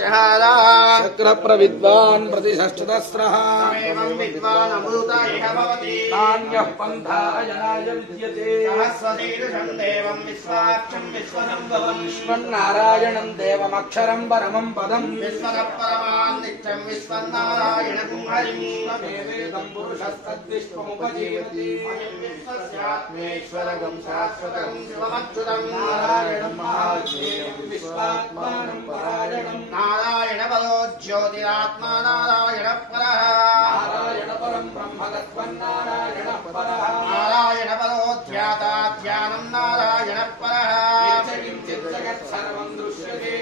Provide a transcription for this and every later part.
चक्र प्रविद्वान् प्रतिषष्टदस्रः नान्यः पन्था अजनाय विद्यते विश्वन्नारायणं देवमक्षरं परमं पदम् विश्वमेवेदं पुरुषस्तद्विश्वमुपजीवति आत्मेश्वरगं शाश्वतं नारायणं महाज्ञेयं विश्वात्मानं परायणम् नारायण परो ज्योतिरात्मा नारायण परः नारायण परं ब्रह्मगत्वन्नारायण परः नारायण परो ध्याता ध्यानं नारायण परः किञ्चित् जगत् सर्वं दृश्यते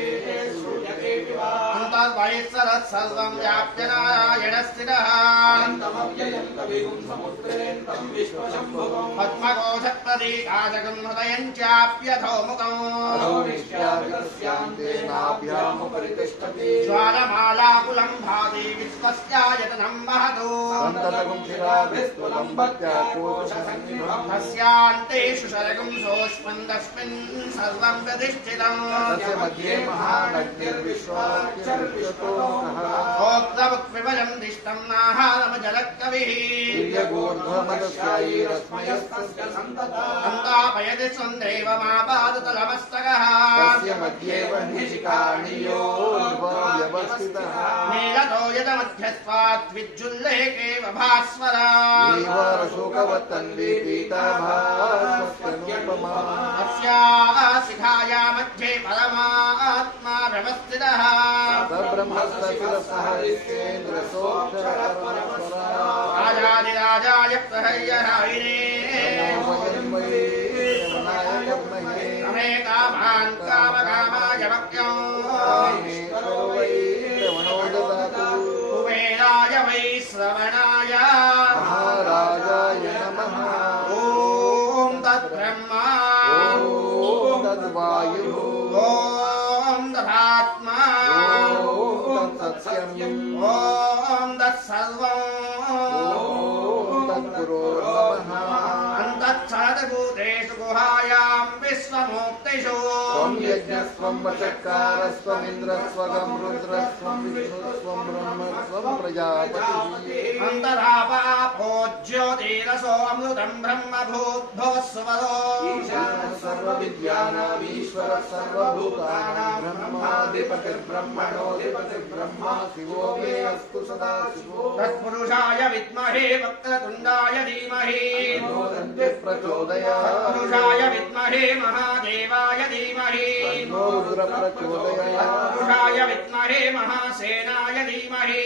श्रूयते वा अन्तर्बहिः सर्वं व्याप्य नारायण स्थितः अनन्तमव्ययं कविगुं समुद्रेऽन्तं विश्वशम्भुवम् पद्मकोशप्रतीकाशकं हृदयं चाप्यधोमुखम् अधोनिष्ठ्याभितस्यान्तेनाभ्यामुपरि तिष्ठति ज्वालमालाकुलं भाति विश्वस्यायतनं महतो तस्यान्तेषु शरगं सोऽस्मिन् तस्मिन् सर्वं प्रतिष्ठितम् तस्य मध्ये भोक्तवक्विभजं दिष्टं नाहारमजलकविः अन्तापयति स्वन्देवमापादतलमस्तकः नीलतो यदमध्यस्त्वात् विद्युल्लेखेव भास्वरा अस्याः शिखाया मध्ये परमात्मा व्यवस्थितः राजाधिराजाय प्रहर्यहारिणे रमे कामान् कामकामाय भक्त्यो कुबेराय वै श्रवणाय महाराजाय नमः ॐ तद्ब्रह्मा ॐ तद्वायुः ॐ तदात्मा ॐ तत्सत्यम् ॐ तत्सर्वम् तत्पुरोर्नमः अन्तच्छादभूतेषु गुहायां विश्वमूर्तिषु त्वं यज्ञस्त्वं वचकारस्त्वमिन्द्रस्त्वगं रुद्रस्त्वं विष्णुस्त्वं ब्रह्मस्त्वं प्रजापतिः अन्तरापापो ज्योतिरसो अमृतं ब्रह्मभूद्भुवः सुवरो सर्वविद्यानामीश्वरः सर्वभूतानां ब्रह्माधिपतिर्ब्रह्मणोऽधिपतिर्ब्रह्मा शिवो मे अस्तु सदा शिवो तत्पुरुषाय विद्महे वक्रतुण्डाय धीमहि प्रचोदयात् तत्पुरुषाय विद्महे महादेवाय धीमहि रुद्रप्रचोदयात् तत्पुरुषाय विद्महे महासेनाय धीमहि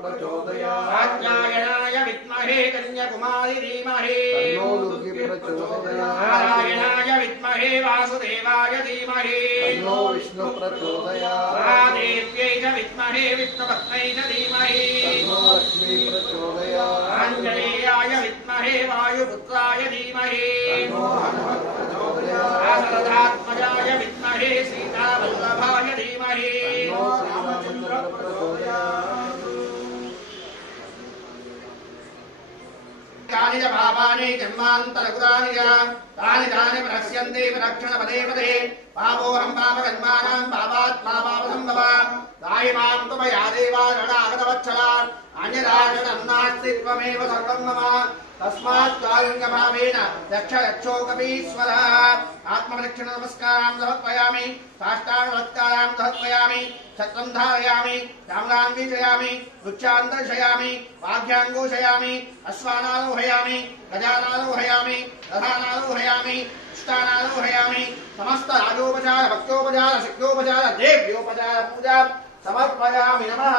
प्रचोदयात् कात्यायनाय विद्महे कन्याकुमारी धीमहि प्रचोदयात् नारायणाय विद्महे वासुदेवाय धीमहि विष्णु प्रचोदयात् महादेव्यै च विद्महे विष्णुपत्न्यै च धीमहि लक्ष्मी प्रचोदयात् आञ्जनेयाय विद्महे वायुपुत्राय धीमहि आसरदात्मजाय विद्महे सीतावल्लभाय धीमहि तानि च पापानि जन्मान्तरकृतानि च तानि तानि प्रहस्यन्ते विलक्षण पदे पदे पापोऽहं पापकर्माणां पापात्मा पापसम्भव दायि मां त्वमया देवारणागतवत्सला अन्यदाशनं नास्ति त्वमेव सर्वं मम तस्मात् कारुण्यभावेन रक्ष रक्षो कपीश्वरः आत्मरक्षण नमस्कारां समर्पयामि साष्टाङ्गनमस्कारां समर्पयामि छत्रं धारयामि ताम्रान् वीचयामि वृक्षान् दर्शयामि वाघ्याङ्गोषयामि अश्वानारोहयामि गजानारोहयामि रथानारोहयामि पुष्टानारोहयामि समस्त राजोपचार भक्तोपचार शक्योपचार देव्योपचार पूजा समर्पयामि नमः।